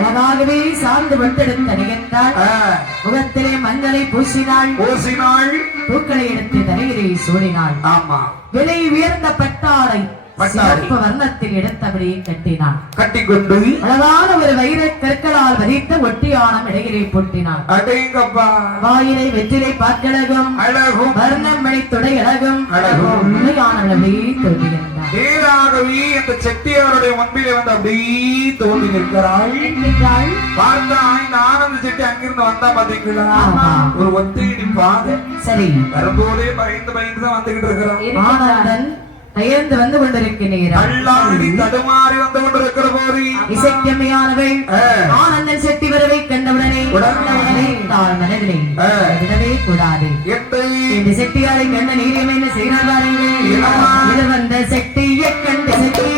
அழகாகவே சார்ந்து வந்தெடுத்த நிகழ்ந்தாள் முகத்திலே மஞ்சளை பூசினாள் பூக்களை எடுத்து தலையிலே சூடினாள் விலை உயர்ந்த பட்டாடை சிவப்பு வர்ணத்தில் எடுத்தபடியே கட்டினான் கட்டிக்கொண்டு அழகான ஒரு வைர கற்களால் வதித்த ஒட்டியானம் இடையிலே போட்டினான் வாயிலை வெற்றிலை பாக்கழகும் அழகும் வர்ணம் மணித்துடை அழகும் உண்மையானவர்களே தோன்றுகின்றான் இந்த செட்டியாருடைய முன்பிலே வந்து அப்படியே தோன்றி நிற்கிறாள் பார்த்தாய் இந்த ஆனந்த செட்டி அங்கிருந்து வந்தா பாத்தீங்களா ஒரு ஒத்தையடி பாதை சரி வரும்போதே பயந்து பயந்துதான் வந்துகிட்டு இருக்கிறான் ஆனந்தன் பெயர்ந்து வந்து கொண்டிருக்கிறீர்கள் தடுமாறி வந்து கொண்டிருக்கிற போது இசைக்கம்மையானவை ஆனந்தன் செட்டி வரவை கண்டவுடனே மனதிலே விடவே கூடாது இந்த செட்டியாரை கண்ட நீரியம் என்ன செய்கிறார்கள் வந்த செட்டியை கண்டு செட்டி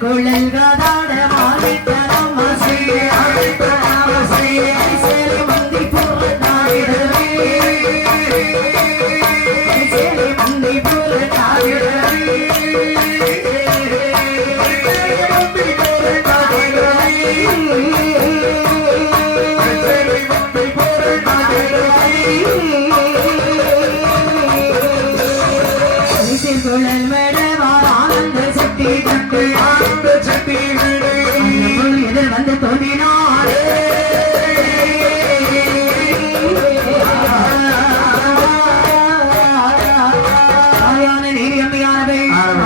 குழல் காதாட மாறித்தனம் சேலை மந்தி பூரட்டாயிடவே சேலை மந்தி பூரட்டாயிடவே குழல் மேடவார் ஆனந்த சக்தி கண்டு ஆனந்த சக்தி எதிர் வந்து தோன்றினார் நீரியம்மையானவை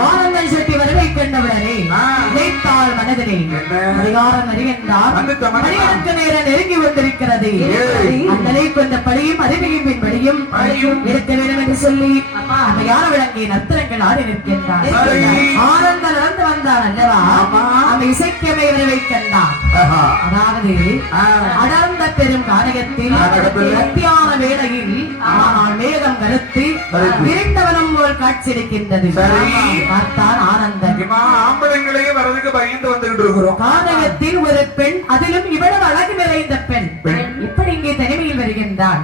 ஆனந்த சக்தி வரவை கண்டவுடனே நினைத்தாள் மனதிலே அதிகாரம் அறிகின்றார் மணியனுக்கு நேரம் நெருங்கி வந்திருக்கிறது அந்தலை கொண்ட படியும் அறிவையும் பின்படியும் இருக்க வேண்டும் என்று சொல்லி அம்மையான விளங்கி நர்த்தனங்கள் ஆடி நிற்கின்றார் ஆனந்த நடந்து வந்தான் அல்லவா அந்த இசைக்கமை விரைவை கண்டான் அதாவது அடர்ந்த பெரும் கானகத்தில் மத்தியான வேளையில் ஆனால் மேகம் கருத்து விரிந்தவனும் போல் காட்சியளிக்கின்றது பார்த்தான் ஆனந்தன் ஆம்பளைங்களையும் வரதுக்கு பயந்து வந்துகிட்டு இருக்கிறோம் கானகத்தில் ஒரு பெண் அதிலும் இவ்வளவு அழகு நிறைந்த பெண் இப்படி இங்கே தனிமையில் வருகின்றான்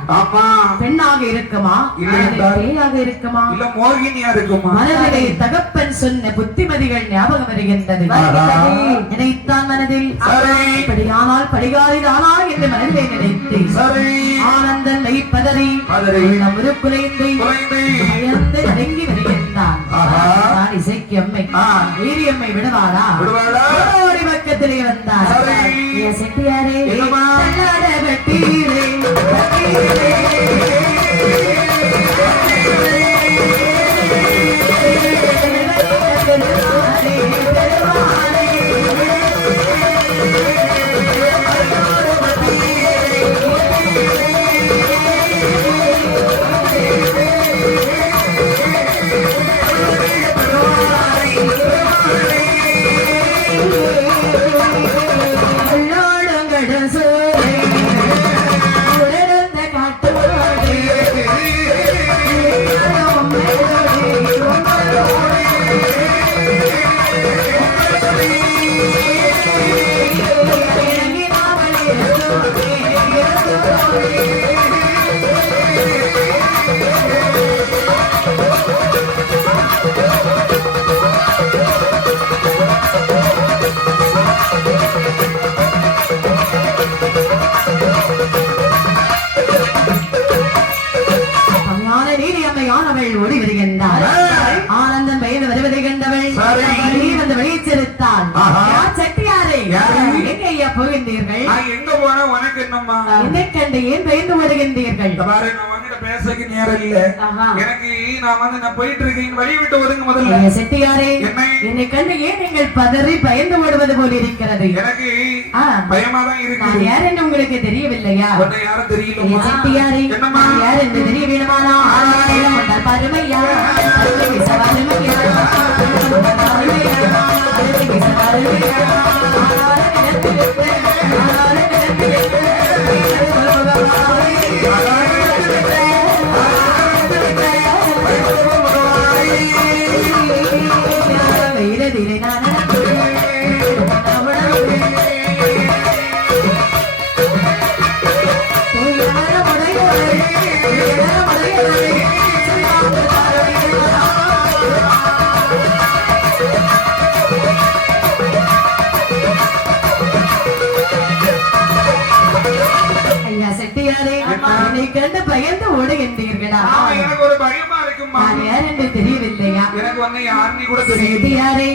பெண்ணாக இருக்குமா பேயாக இருக்குமா இல்ல மோகினியா இருக்குமா மனதிலே தகப்பன் சொன்ன புத்திமதிகள் ஞாபகம் வருகின்றது நினைத்தான் மனதில் படியானால் படிகாரிதானா என்று மனதிலே நினைத்து ஆனந்தன் மெய்ப்பதறி முறுக்குலைந்து பயந்து நடுங்கி வருகின்றான் இசைக்கு அம்மை வீரியம்மை விடுவாரா ஓடி பக்கத்திலே வந்தார் செட்டியாரே வெட்டீரே ஓடி வருகின்றார் ஆனந்தம் வயது வருவதை கண்டவள் வந்து வெளிச்சிருத்தாள் செட்டியாரே எங்க ஐயா போகின்றீர்கள் எங்க போன உனக்கு என்னம்மா என்னை கண்டு ஏன் பயந்து ஓடுகின்றீர்கள் பேசக்கு நேரம் இல்ல எனக்கு நான் போயிட்டு இருக்கேன் வழி விட்டு ஒதுங்க முதல்ல செட்டியாரே என்னை கண்டு ஏன் நீங்கள் பதறி பயந்து ஓடுவது போல் இருக்கிறது எனக்கு பயமா தான் இருக்கு யார் என்று உங்களுக்கு தெரியவில்லையா யாரும் தெரியல செட்டியாரே யார் என்று தெரிய வேணுமானா பருமையா பருமையா கண்டு பயந்து ஓடுகின்றீர்களா எனக்கு ஒரு பயமா இருக்குமா யார் என்று தெரியவில்லையா எனக்கு வந்து யாருன்னு கூட தெரியல யாரே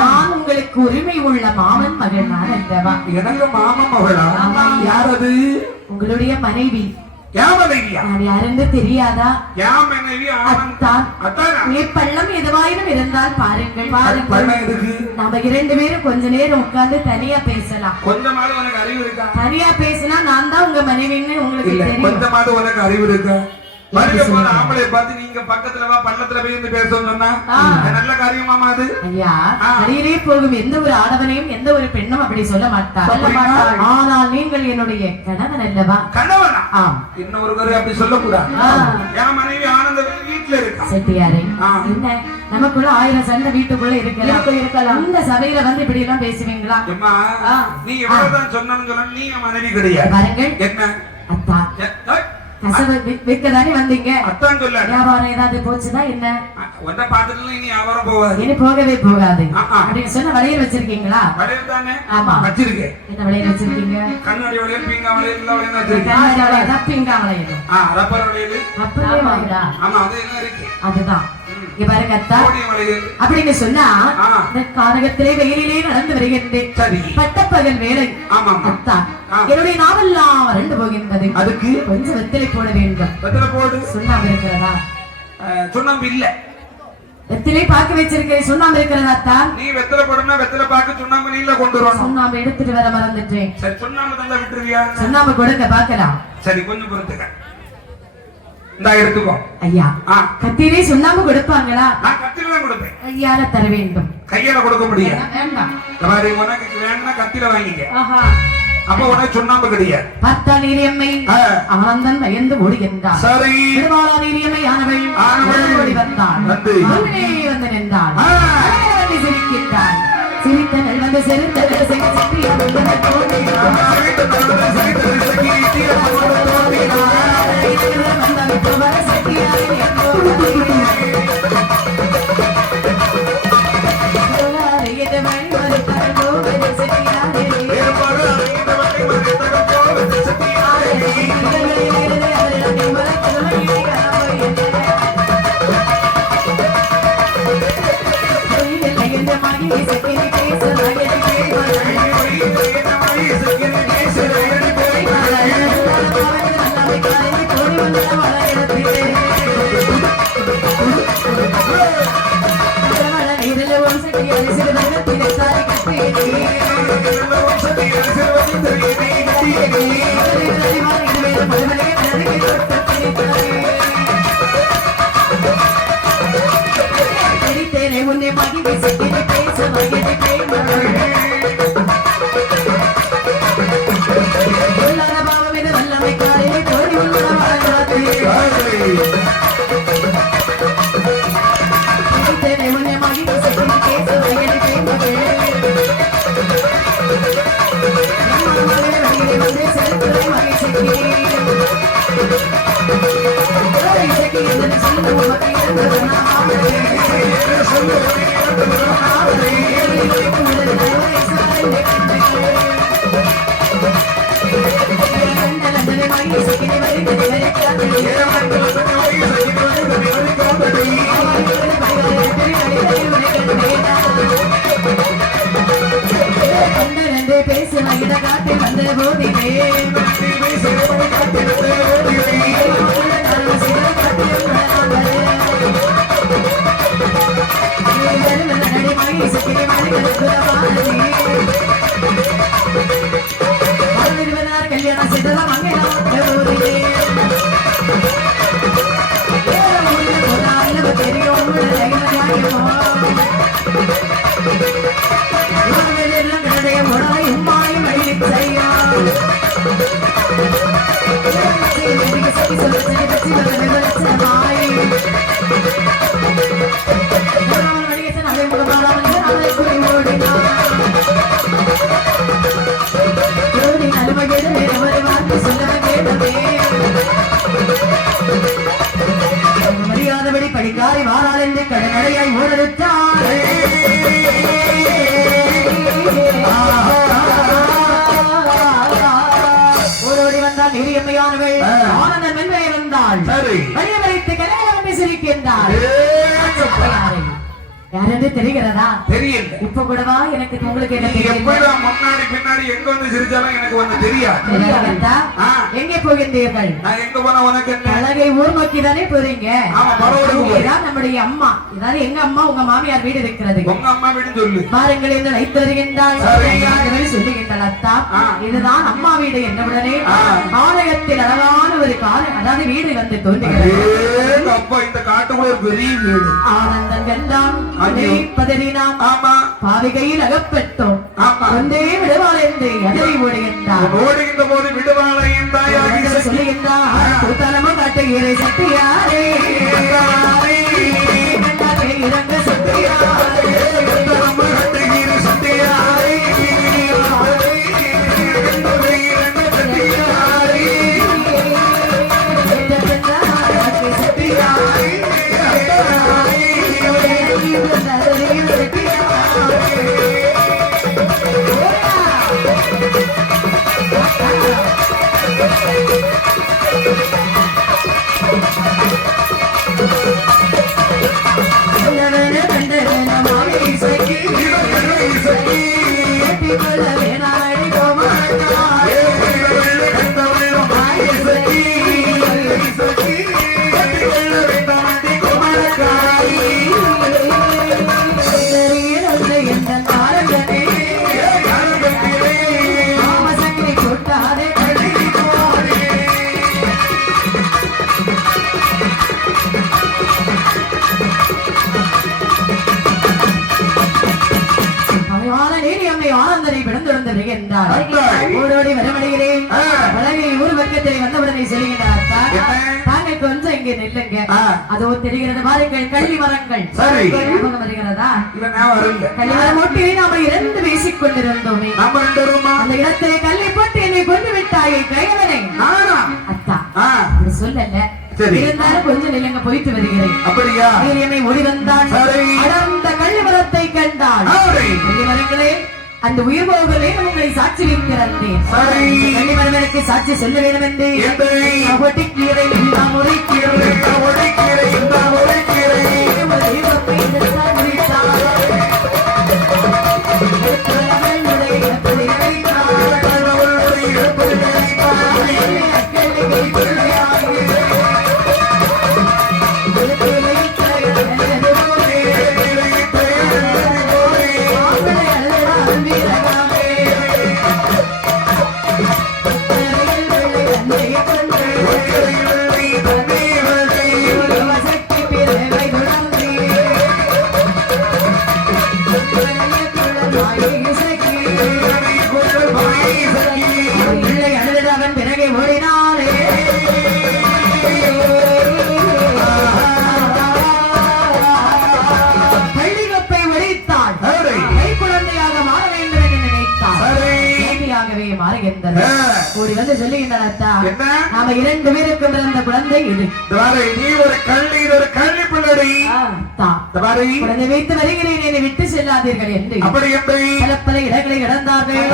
நான் உங்களுக்கு உரிமை உள்ள மாமன் மகள் நான் அல்லவா எனக்கு மாமன் மகளா யார் அது உங்களுடைய மனைவி நான் யாரென்று தெரியாதா பள்ளம் எதுவாயினும் இருந்தால் பாருங்கள் நம்ம 2 பேரும் கொஞ்ச நேரம் உட்கார்ந்து தனியா பேசலாம் கொஞ்சமாவது உனக்கு அறிவு இருக்கா தனியா பேசினா நான் தான் உங்க மனைவின்னு உங்களுக்கு தெரியும் கொஞ்சமாவது உனக்கு அறிவு இருக்கா ஆம்பளை பார்த்து நீங்க பக்கத்துல வா பள்ளத்துல போய் இருந்து பேசணும்னு சொன்னா நல்ல காரியமாமா அது ஐயா அடியிலே போகும் எந்த ஒரு ஆடவனையும் எந்த ஒரு பெண்ணும் அப்படி சொல்ல மாட்டார் ஆனால் நீங்கள் என்னுடைய கணவன் அல்லவா கணவனா இன்னொரு அப்படி சொல்லக்கூடாது என் மனைவி ஆனந்த வீட்டுல இருக்கான் செட்டியாரே. என்ன நமக்குள்ள 1000 சண்டை வீட்டுக்குள்ள இருக்கலாம். இந்த சபையில வந்து இப்படி எல்லாம் பேசுவீங்களா? நீ எவ்வளவுதான் சொன்னாலும் சொல்ல நீ மனைவி கிடையாது. பாருங்கள் என்ன அத்தா கசவை விற்கதானே வந்தீங்க. அத்தான் சொல்ல வியாபாரம் ஏதாவது போச்சுன்னா என்ன ஒன்றை பார்த்துட்டு இனி வியாபாரம் போகாது. இனி போகவே போகாது அப்படின்னு சொன்ன வளையல் வச்சிருக்கீங்களா? வளையல் தானே. ஆமா வச்சிருக்கேன். என்ன வளையல் வச்சிருக்கீங்க? கண்ணாடி வளையல், பீங்கா வளையல், எல்லா வளையலும் வச்சிருக்கேன். கண்ணாடி வளையல், பீங்கா வளையல், ரப்பர் வளையல். அப்படியே வாங்குடா. ஆமா அது என்ன இருக்கு? அதுதான் இங்க பாருங்க அத்தா. வளையல் அப்படின்னு சொன்னா இந்த காரகத்திலே வெயிலிலே நடந்து வருகின்றேன். சரி. பட்டப்பகல் வேலை. ஆமா அத்தா என்னுடைய நாவெல்லாம் வறண்டு போகின்றது. அதுக்கு கொஞ்சம் வெத்தலை போட வேண்டும். வெத்தலை போடு. சுண்ணாம்பு இருக்கிறதா? சுண்ணாம்பு இல்ல. வெத்தலை பாக்க வச்சிருக்கேன். சுண்ணாம்பு இருக்கிறதா தான்? நீ வெத்தலை போடனா வெத்தலை பாக்க சுண்ணாம்பு நீல கொண்டு வரணும். சுண்ணாம்பு எடுத்துட்டு வர மறந்துட்டேன். சரி சுண்ணாம்பு தந்தா விட்டுருவியா? சுண்ணாம்பு கொடுங்க பாக்கலாம். சரி கொஞ்சம் பொறுத்துக்க. இந்த எடுத்துக்கோ. ஐயா கத்தியிலே சுண்ணாம்பு கொடுப்பாங்களா? நான் கத்தியில தான் கொடுப்பேன். கையால தர வேண்டும். கையால கொடுக்க முடியாது. வேண்டாம். சரி உனக்கு வேணும்னா கத்தியில வாங்கிக்க. ஆஹா. அப்ப உனக்கு சுண்ணாம்பு கிடையாது. பார்த்தா நீரியம்மை ஆனந்தன் பயந்து ஓடுகின்றார். சரி. திருமாலா நீரியம்மை ஆனவள் ஓடி வந்தாள். முன்னே வந்து நின்றாள். சிரிக்கின்றாள். சிரித்த நல் வந்து செருத்த செங்கி உன்னை மகி பேச வல்லமை காலையை கோரி உன்னை மகி பேசி மகிழ காட்டி வந்த போதிலே கல்யாணம் செய்ததான் மரியாதபடி படிக்காரி வாராள் என்று கடனடையாய் ஓடவிட்டார். ஓடோடி வந்தால் நீரியம்மையானவள் ஆனந்த மென்மையை வந்தாள். வழிய வைத்து கலையை சிரிக்கின்றாள். யாரென்று தெரிகிறதா? தெரியல. இப்ப கூடவா எனக்கு உங்களுக்கு என்ன தெரியும்? முன்னாடி பின்னாடி எங்க வந்து சிரிச்சாலும் எனக்கு வந்து தெரியாது. எங்கே போகின்றீர்கள்? நான் எங்க போனா உனக்கு என்ன? அழகை ஊர் நோக்கி தானே போறீங்க. நம்முடைய அம்மா, அதாவது எங்க அம்மா உங்க மாமியார் வீடு இருக்கிறது. உங்க அம்மா வீடு சொல்லு. பாருங்கள் என்று அழைத்து வருகின்றாள். சொல்லுகின்றாள் அத்தா இதுதான் அம்மா வீடு என்னவுடனே ஆலயத்தில் அழகான ஒரு அதாவது வீடு வந்து தோன்றுகிறது. அப்பா இந்த காட்டுக்குள்ள ஒரு பெரிய வீடு. ஆனந்தம் வென்றான். பாவிகையில் அகப்பட்டோம். ஒன்றே விடுவாள் என்று அதனை ஓடுகின்றார். ஓடுகின்ற போது விடுவாளையும் தாயாக சொல்லுகின்றார். கூத்தாலமும் காட்டுகிறேன் சக்தியாரே இறங்க செட்டியாரே நம்ம கட்டுகிற செட்டியாரே ஓடோடி வரமடைகிறேன் வளகை ஊர் பக்கத்திலே வந்தவுடனே செல்கிறார் தாங்கள் கொஞ்சம் இங்கே நில்லுங்க அதோ தெரிகிறது பாருங்கள் கள்ளி மரங்கள் வருகிறதா கள்ளி மரம் ஒட்டி நாம இரண்டு பேசிக் கொண்டிருந்தோமே அந்த இடத்தை கள்ளி போட்டு என்னை கொண்டு விட்டாயே கைவனை அத்தா அப்படி சொல்லல இருந்தாலும் கொஞ்சம் நிலங்க போயிட்டு வருகிறேன் அப்படியா வீரியமை ஓடி வந்தான் அடர்ந்த கள்ளி மரத்தை கண்டாள் கள்ளி மரங்களே அந்த உயிர் போகலே உங்களை சாட்சி வைக்கிறேன் கள்ளிமரவனுக்கு சாட்சி சொல்ல வேண்டும் என்று ஒட்டிக்கீரை ஓடி வந்து சொல்லுகின்றன நாம இரண்டு பேருக்கும் பிறந்த குழந்தை இது நீ ஒரு கள்ளி இது ஒரு கள்ளி பிள்ளை குழந்தை வைத்து வருகிறேன் என்னை விட்டு செல்லாதீர்கள் என்று அப்படி எப்படி பல இடங்களை கடந்தார்கள்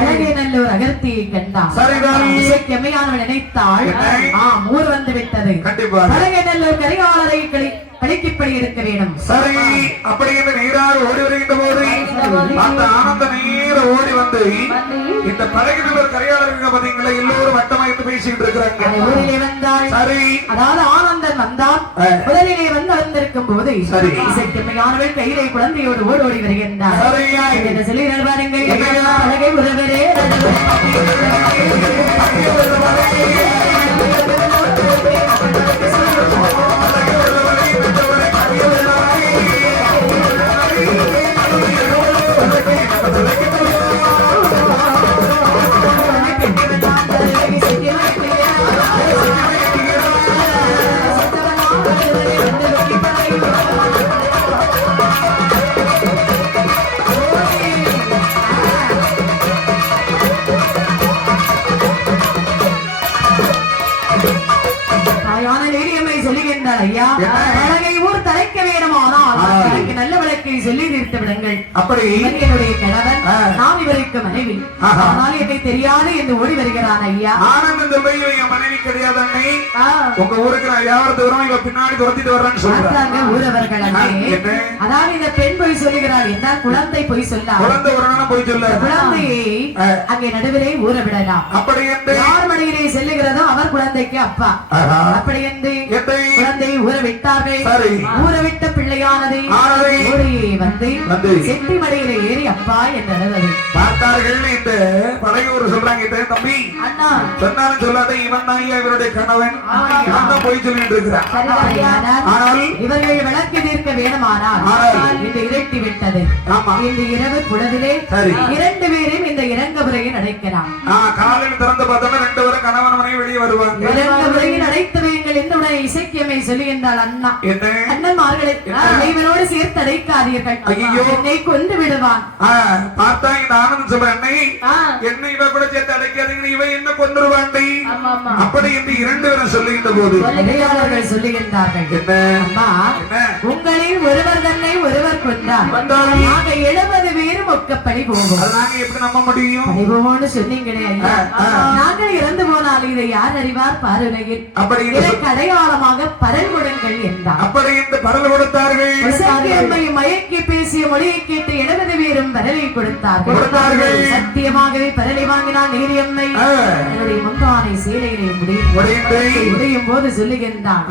அழகே நல்ல ஒரு அகர்த்தியை கண்டான் செம்மையானவன் நினைத்தாள் ஊர் வந்து விட்டது அழகே நல்ல ஒரு கரிகாலரை கழிக்கப்படி இருக்க வேண்டும் சரி அப்படி என்று நீராக ஓடி வருகின்ற போது அந்த ஆனந்த நீர ஓடி வந்து இந்த படகில் ஒரு கரையாளர்கள் பார்த்தீங்களா எல்லோரும் வட்டமாயிட்டு பேசிட்டு இருக்கிறாங்க ஊரிலே வந்தாள் சரி அதாவது ஆனந்தன் வந்தான் முதலிலே வந்து வந்திருக்கும் போது சரி இசைத்தமையானவள் கையிலே குழந்தையோடு ஓடி வருகின்றார் என்ன சொல்லி பாருங்கள் படகை உறவரே ஐயா அழகை ஊர் தலைக்க வேண்டுமானால் எனக்கு நல்ல விளக்கை சொல்லி தீர்த்து விடுங்கள் அப்படி என்னுடைய கணவன் நான் இவருக்கு மனைவி ஆனால் என்னை தெரியாது என்று ஓடி வருகிறான் ஐயா ஆனந்த என் மனைவி கிடையாது அண்ணே உங்க ஊருக்கு நான் யாவது வரும் இவ பின்னாடி துரத்திட்டு வர்றேன்னு சொல்றாங்க ஊரவர்கள் அதாவது இந்த பெண் போய் சொல்லுகிறாள் என்ன குழந்தை போய் சொல்ல குழந்தை ஒரு போய் சொல்ல குழந்தையை அங்கே நடுவிலே ஊற விடலாம் அப்படி என்று யார் மனைவிலே செல்லுகிறதோ அவர் குழந்தைக்கு அப்பா அப்படி என்று குழந்தை ஊற விட்டார்கள் ஊற விட்ட பிள்ளையானது வந்து செட்டி மடியில ஏறி அப்பா என்று பார்த்தார்கள் இந்த படையூர் சொல்றாங்க தம்பி அண்ணா சொன்னாலும் சொல்லாத இவன் தான் இவருடைய கணவன் இவன் போய் சொல்லிட்டு இருக்கிறான் ஆனால் இவர்கள் விளக்கு தீர்க்க வேண்டுமானால் இது இரட்டி விட்டது இந்த இரவு பொழுதிலே இரண்டு பேரும் இந்த இறங்க முறையில் அடைக்கலாம் காலையில் திறந்து பார்த்தோம்னா ரெண்டு பேரும் கணவன் மனைவி வெளியே வருவாங்க இறங்க முறையில் அடைத்து வைங்க கேளுங்கள் என்னுடைய இசைக்கியமை சொல்லுகின்றாள் அண்ணா என்ன அண்ணன்மார்களை இவனோடு சேர்த்து அடைக்காதீர்கள் ஐயோ. என்னை கொண்டு விடுவான் பார்த்தா இந்த ஆனந்த் சொல்ற அன்னை என்ன இவ கூட சேர்த்து அடைக்காதீங்க இவ என்ன கொண்டுருவாண்டி அப்படி என்று இரண்டு பேரும் சொல்லுகின்ற போது அவர்கள் சொல்லுகின்றார்கள் என்ன அம்மா என்ன உங்களில் ஒருவர் தன்னை ஒருவர் கொண்டார் வந்தால் ஆக 70 பேரும் ஒக்கப்படி போகும் அது நாங்க எப்படி நம்ப முடியும் பறிவோன்னு சொன்னீங்களே ஐயா நாங்கள் இறந்து போனால் இதை யார் அறிவார் பாருலையில் அப்படி இதற்கு அடையாளமாக பரல் கொடுங்கள் என்றார் அப்படி என்று பரல் கொடுத்தார்கள் இசைக்கியம்மை மயக்கி பேசிய மொழியை கேட்டு 70 பேரும் பரலை கொடுத்தார்கள் கொடுத்தார்கள். சத்தியமாகவே பரலை வாங்கினான் நீரியம்மை என்னுடைய முந்தானை சேலையிலே முடியும் போது சொல்லுகின்றான்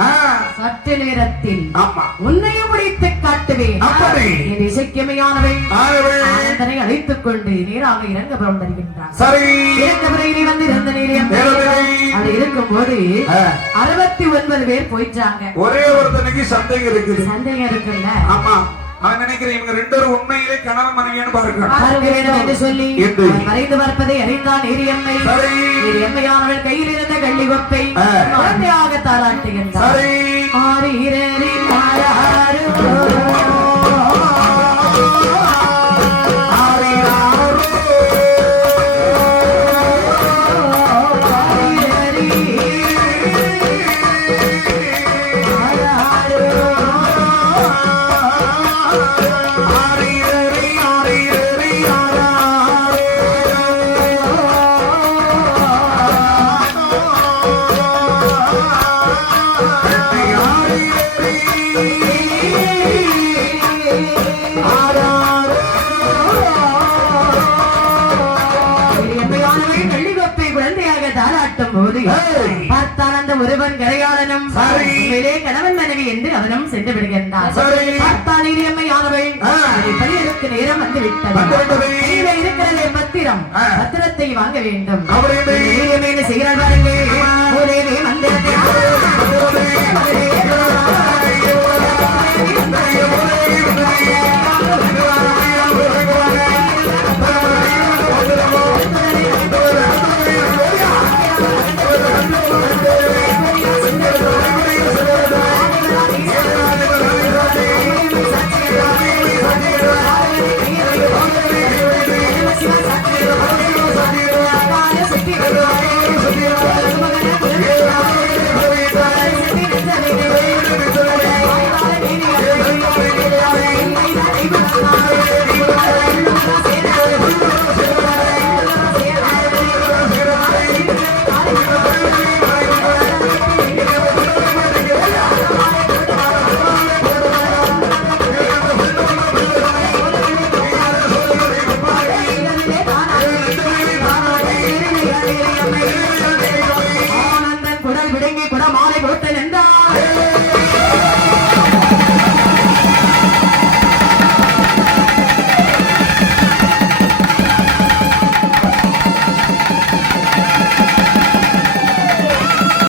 சற்று நேரத்தில் ஆமா உன்னையும் முடித்து காட்டுவேன் அப்படி என் இசைக்கியமையானவை ஆகவே ஆனந்தனை அழைத்துக் கொண்டு நேராக இறங்கபுரம் வருகின்றான் சரி இறங்கபுரையிலே வந்து இருந்த நீரியம் அப்படி இருக்கும் போது 69 பேர் போயிட்டாங்க ஒரே ஒருத்தனுக்கு சந்தேகம் இருக்குது சந்தேகம் இருக்குல்ல ஆமா அவன் நினைக்கிறேன் இவங்க ரெண்டு பேரும் உண்மையிலே கணவன் மனைவியான்னு பாருங்க பாருங்க வேண்டும் என்று சொல்லி என்று. அவன் மறைந்து பார்ப்பதை அறிந்தான் நீரியம்மை சரி நீரியம்மையானவள் கையில் இருந்த கள்ளிகொப்பை குழந்தையாக தாராட்டுகின்றார் சரி ஆரீரரி ஆராரு பார்த்தான் அந்த ஒருவன் கரையாளனும் கணவன் மனைவி என்று அவனும் சென்று விடுகின்றான் பார்த்தான் நீரியம்மையானவள் பணியெடுக்க நேரம் வந்து விட்டது இருக்கிற பத்திரத்தை வாங்க வேண்டும் செய்கிறார் பாருங்கள்